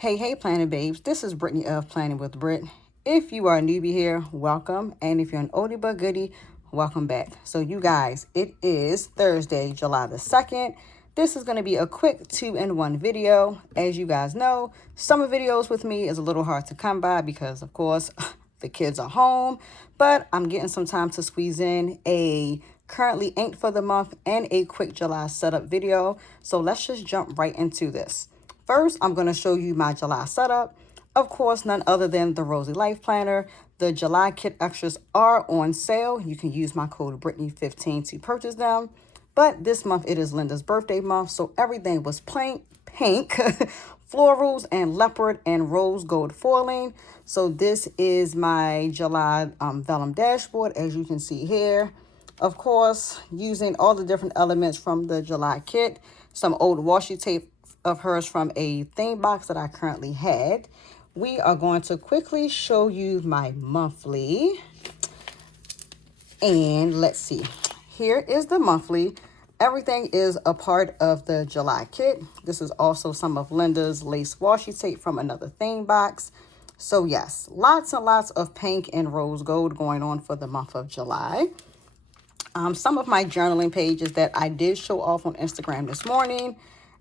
Hey, Planning Babes. This is Brittany of Planning with Brit. If you are a newbie here, welcome. And if you're an oldie but goodie, welcome back. So you guys, it is Thursday, July the 2nd. This is going to be a quick 2-in-1 video. As you guys know, summer videos with me is a little hard to come by because, of course, the kids are home. But I'm getting some time to squeeze in a currently inked for the month and a quick July setup video. So let's just jump right into this. First, I'm going to show you my July setup. Of course, none other than the Rosy Life Planner. The July kit extras are on sale. You can use my code Brittany15 to purchase them. But this month, it is Linda's birthday month, so everything was plain pink, florals, and leopard and rose gold foiling. So this is my July vellum dashboard, as you can see here. Of course, using all the different elements from the July kit, some old washi tape of hers from a theme box that I currently had. We are going to quickly show you my monthly. And let's see. Here is the monthly. Everything is a part of the July kit. This is also some of Linda's lace washi tape from another theme box. So yes, lots and lots of pink and rose gold going on for the month of July. Some of my journaling pages that I did show off on Instagram this morning.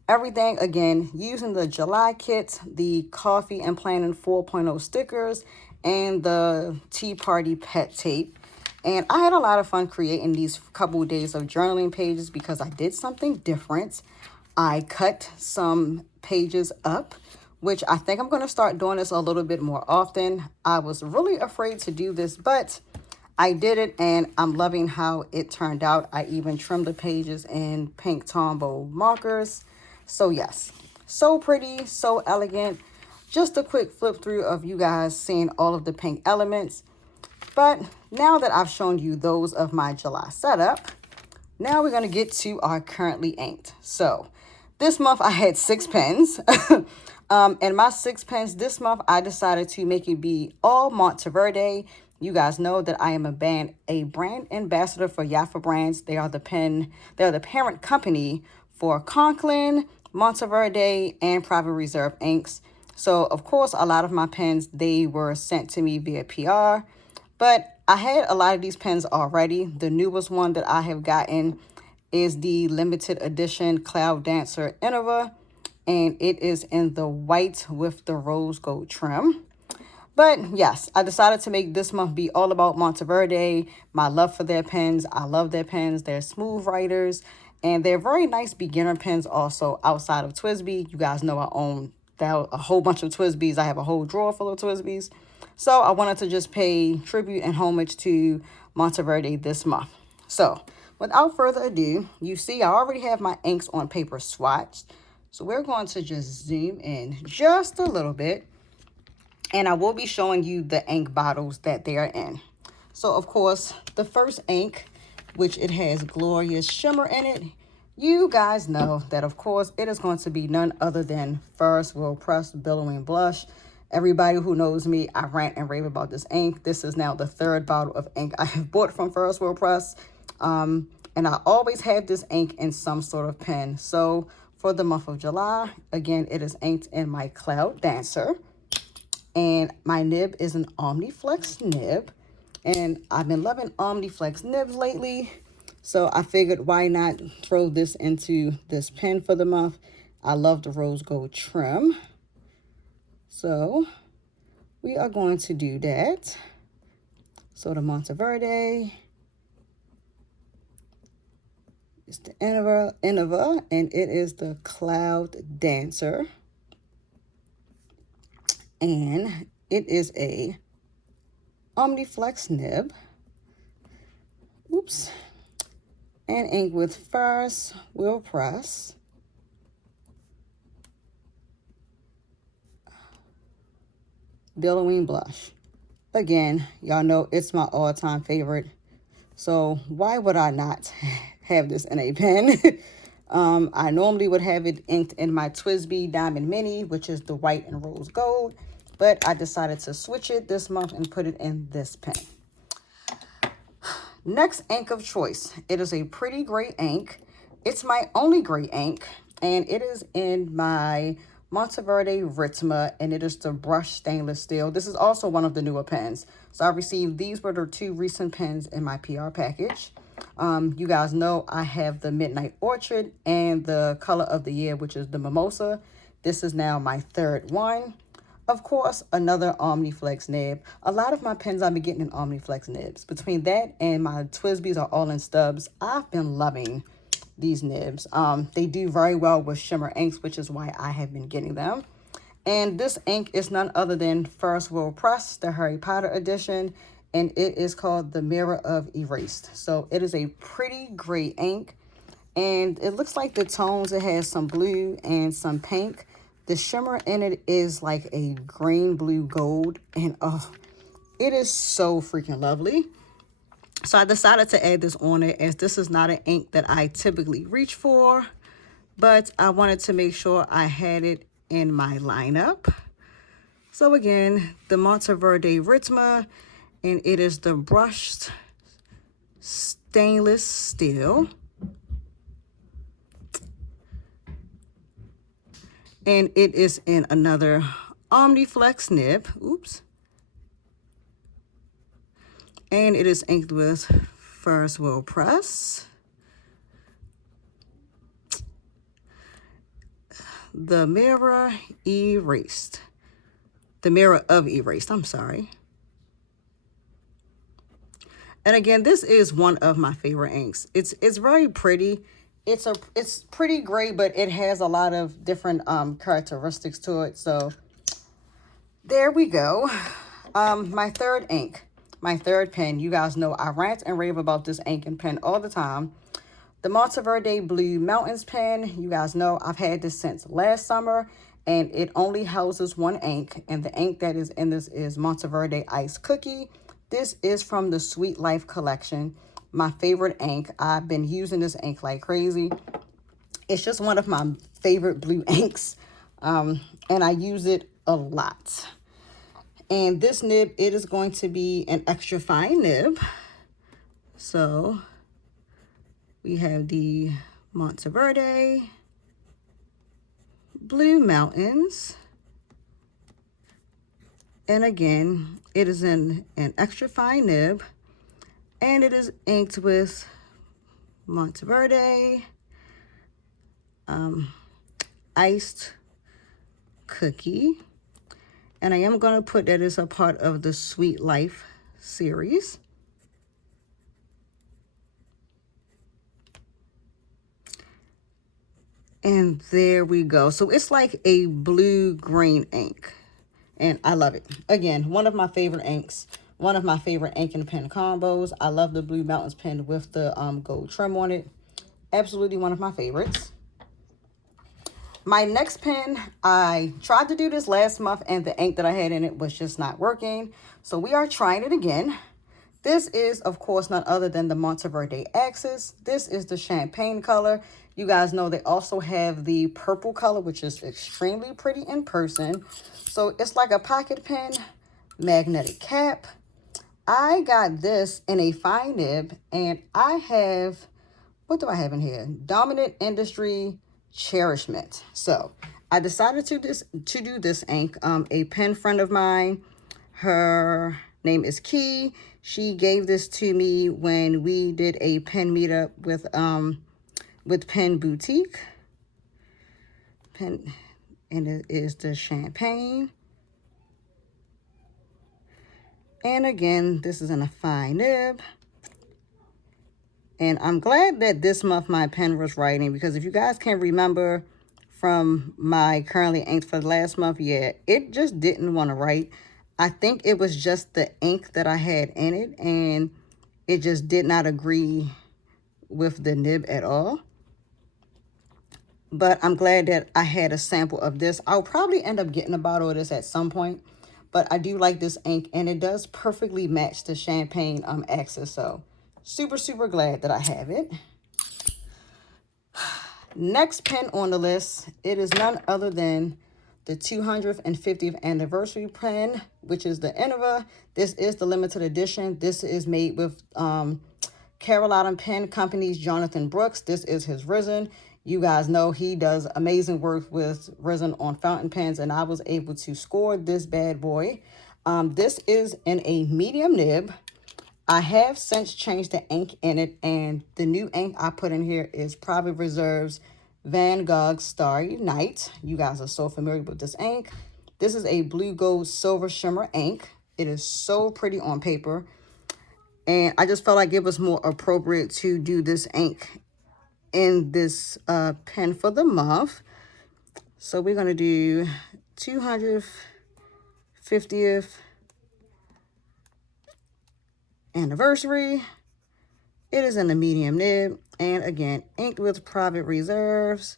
Everything, again, using the July kit, the Coffee and Planning 4.0 stickers, and the Tea Party pet tape. And I had a lot of fun creating these couple of days of journaling pages because I did something different. I cut some pages up, which I think I'm going to start doing this a little bit more often. I was really afraid to do this, but I did it, and I'm loving how it turned out. I even trimmed the pages in pink Tombow markers. So yes, so pretty, so elegant. Just a quick flip through of you guys seeing all of the pink elements. But now that I've shown you those of my July setup, now we're going to get to our currently inked. So this month I had 6 pens. And my 6 pens this month, I decided to make it be all Monteverde. You guys know that I am a brand ambassador for Yafa Brands. They are the parent company for Conklin, Monteverde, and Private Reserve inks. So, of course, a lot of my pens, they were sent to me via PR. But I had a lot of these pens already. The newest one that I have gotten is the limited edition Cloud Dancer Innova. And it is in the white with the rose gold trim. But yes, I decided to make this month be all about Monteverde, my love for their pens. I love their pens. They're smooth writers. And they're very nice beginner pens also outside of TWSBI. You guys know I own a whole bunch of TWSBIs. I have a whole drawer full of TWSBIs. So I wanted to just pay tribute and homage to Monteverde this month. So without further ado, you see I already have my inks on paper swatched. So we're going to just zoom in just a little bit. And I will be showing you the ink bottles that they are in. So of course, the first ink, which it has glorious shimmer in it. You guys know that, of course, it is going to be none other than Ferris Wheel Press Billowing Blush. Everybody who knows me, I rant and rave about this ink. This is now the 3rd bottle of ink I have bought from Ferris Wheel Press. And I always have this ink in some sort of pen. So for the month of July, again, it is inked in my Cloud Dancer. And my nib is an Omniflex nib. And I've been loving Omniflex nibs lately. So I figured why not throw this into this pen for the month. I love the rose gold trim. So we are going to do that. So the Monteverde is the Innova, and it is the Cloud Dancer. And it is a Omniflex nib. Oops. And ink with Ferris Wheel Press. Billowing blush. Again, y'all know it's my all-time favorite. So why would I not have this in a pen? I normally would have it inked in my TWSBI Diamond Mini, which is the white and rose gold. But I decided to switch it this month and put it in this pen. Next ink of choice. It is a pretty gray ink. It's my only gray ink. And it is in my Monteverde Ritma, and it is the brushed stainless steel. This is also one of the newer pens. So I received, these were the 2 recent pens in my PR package. You guys know I have the Midnight Orchard and the color of the year, which is the Mimosa. This is now my 3rd one. Of course, another Omniflex nib. A lot of my pens I've been getting in Omniflex nibs. Between that and my Twisbees are all in stubs. I've been loving these nibs. They do very well with shimmer inks, which is why I have been getting them. And this ink is none other than Ferris Wheel Press, the Harry Potter edition, and it is called the Mirror of Erased. So it is a pretty great ink, and it looks like the tones, it has some blue and some pink. The shimmer in it is like a green, blue, gold, and oh, it is so freaking lovely. So I decided to add this on it, as this is not an ink that I typically reach for, but I wanted to make sure I had it in my lineup. So again, the Monteverde Ritma, and it is the brushed stainless steel. And it is in another Omniflex nib. Oops. And it is inked with Ferris Wheel Press. The Mirror Erased. The Mirror of Erased, I'm sorry. And again, this is one of my favorite inks. It's very pretty. It's pretty gray, but it has a lot of different characteristics to it. So there we go. My 3rd ink, my 3rd pen. You guys know I rant and rave about this ink and pen all the time. The Monteverde Blue Mountains pen. You guys know I've had this since last summer, and it only houses 1 ink, and the ink that is in this is Monteverde Ice Cookie. This is from the Sweet Life collection. My favorite ink. I've been using this ink like crazy. It's just one of my favorite blue inks, and I use it a lot. And this nib, it is going to be an extra fine nib. So we have the Monteverde Blue Mountains, and again, it is in an extra fine nib. And it is inked with Monteverde Iced Cookie. And I am going to put that as a part of the Sweet Life series. And there we go. So it's like a blue-green ink. And I love it. Again, one of my favorite inks. One of my favorite ink and pen combos. I love the Blue Mountains pen with the gold trim on it. Absolutely one of my favorites. My next pen, I tried to do this last month, and the ink that I had in it was just not working. So we are trying it again. This is, of course, none other than the Monteverde Axis. This is the Champagne color. You guys know they also have the purple color, which is extremely pretty in person. So it's like a pocket pen, magnetic cap. I got this in a fine nib, and I have, what do I have in here? Dominant Industry Cherishment. So I decided to do this ink. A pen friend of mine, her name is Key. She gave this to me when we did a pen meetup with Pen Boutique. And it is the Champagne. And again, this is in a fine nib. And I'm glad that this month my pen was writing, because if you guys can remember from my currently inked for the last month, yeah, it just didn't want to write. I think it was just the ink that I had in it, and it just did not agree with the nib at all. But I'm glad that I had a sample of this. I'll probably end up getting a bottle of this at some point. But I do like this ink, and it does perfectly match the Champagne Axis. So super, super glad that I have it. Next pen on the list, it is none other than the 250th anniversary pen, which is the Innova. This is the limited edition. This is made with Carolina Pen Company's Jonathan Brooks. This is his resin. You guys know he does amazing work with resin on fountain pens, and I was able to score this bad boy. This is in a medium nib. I have since changed the ink in it, and the new ink I put in here is Private Reserve's Van Gogh Starry Night. You guys are so familiar with this ink. This is a blue gold silver shimmer ink. It is so pretty on paper, and I just felt like it was more appropriate to do this ink in this pen for the month. So we're going to do 250th anniversary. It is in the medium nib, and again, inked with Private Reserves.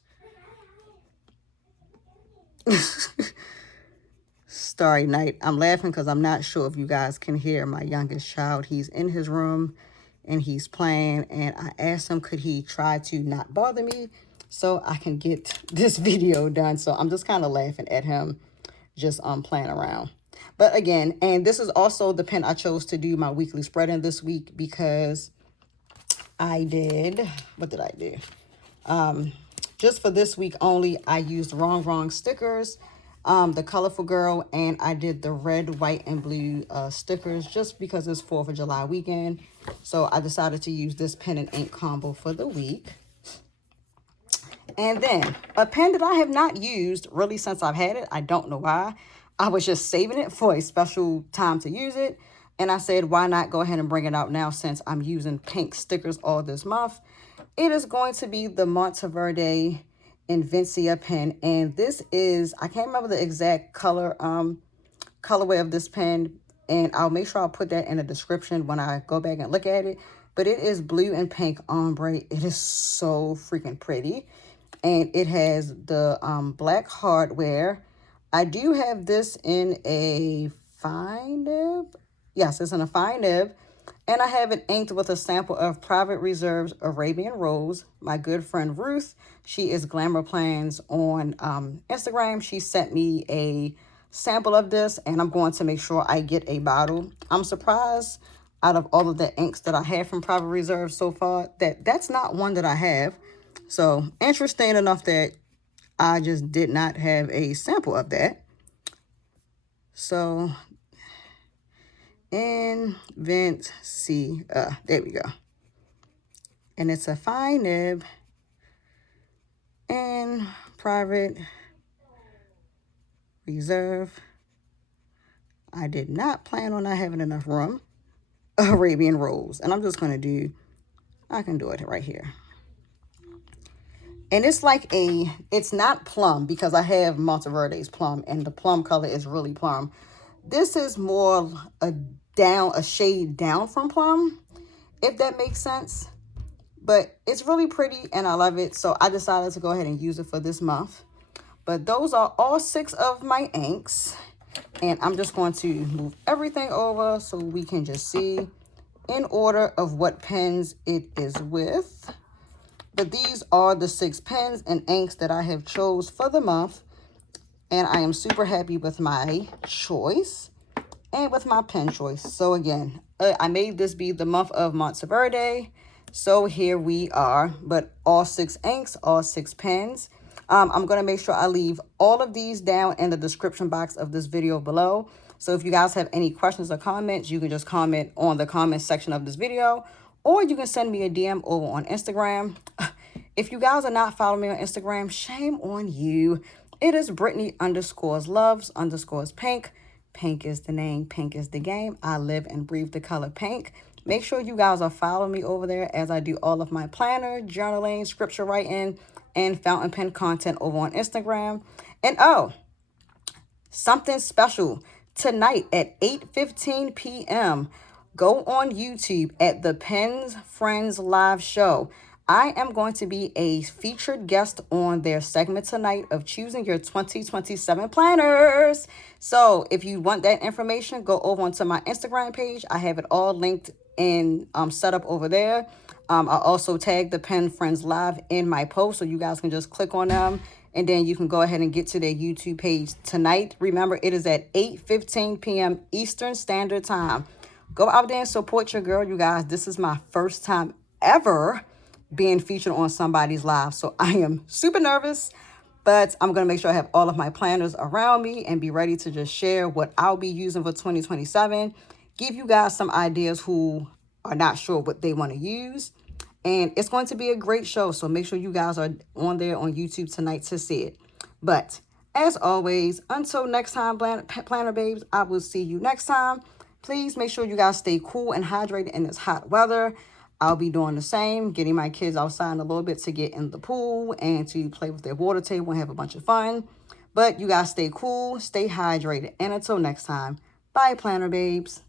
Starry Night. I'm laughing because I'm not sure if you guys can hear my youngest child. He's in his room and he's playing, and I asked him could he try to not bother me so I can get this video done. So I'm just kind of laughing at him, just playing around. But again, and this is also the pen I chose to do my weekly spread in this week, because I did, what did I do? Just for this week only, I used Wrong stickers, the Colorful Girl, and I did the red, white, and blue stickers just because it's 4th of July weekend. So I decided to use this pen and ink combo for the week. And then a pen that I have not used really since I've had it. I don't know why. I was just saving it for a special time to use it. And I said, why not go ahead and bring it out now since I'm using pink stickers all this month. It is going to be the Montverde Invincia pen. And this is, I can't remember the exact color, colorway of this pen. And I'll make sure I'll put that in the description when I go back and look at it. But it is blue and pink ombre. It is so freaking pretty. And it has the black hardware. I do have this in a fine nib. Yes, it's in a fine nib. And I have it inked with a sample of Private Reserve's Arabian Rose. My good friend Ruth, she is Glamour Plans on Instagram. She sent me a sample of this, and I'm going to make sure I get a bottle. I'm surprised out of all of the inks that I have from Private Reserve so far that that's not one that I have. So interesting enough that I just did not have a sample of that. So Invincia, there we go. And it's a fine nib and Private Reserve. I did not plan on not having enough room. Arabian Rose. And I'm just going to do, I can do it right here. And it's like it's not plum, because I have Monteverde's plum and the plum color is really plum. This is more a shade down from plum, if that makes sense. But it's really pretty and I love it. So I decided to go ahead and use it for this month. But those are all 6 of my inks. And I'm just going to move everything over so we can just see in order of what pens it is with. But these are the 6 pens and inks that I have chose for the month. And I am super happy with my choice and with my pen choice. So again, I made this be the month of Monteverde. So here we are, but all 6 inks, all 6 pens. I'm going to make sure I leave all of these down in the description box of this video below. So if you guys have any questions or comments, you can just comment on the comment section of this video, or you can send me a DM over on Instagram. If you guys are not following me on Instagram, shame on you. It is Brittany_loves_pink. Pink is the name, pink is the game. I live and breathe the color pink. Make sure you guys are following me over there as I do all of my planner, journaling, scripture writing, and fountain pen content over on Instagram. And oh, something special. Tonight at 8:15 p.m., go on YouTube at the Pens Friends Live Show. I am going to be a featured guest on their segment tonight of choosing your 2027 planners. So if you want that information, go over onto my Instagram page. I have it all linked and set up over there. I also tag the Pen Friends Live in my post, so you guys can just click on them. And then you can go ahead and get to their YouTube page tonight. Remember, it is at 8:15 p.m. Eastern Standard Time. Go out there and support your girl, you guys. This is my first time ever being featured on somebody's live. So I am super nervous, but I'm going to make sure I have all of my planners around me and be ready to just share what I'll be using for 2027. Give you guys some ideas who are not sure what they want to use. And it's going to be a great show. So make sure you guys are on there on YouTube tonight to see it. But as always, until next time, Planner Babes, I will see you next time. Please make sure you guys stay cool and hydrated in this hot weather. I'll be doing the same, getting my kids outside in a little bit to get in the pool and to play with their water table and have a bunch of fun. But you guys stay cool, stay hydrated. And until next time, bye, Planner Babes.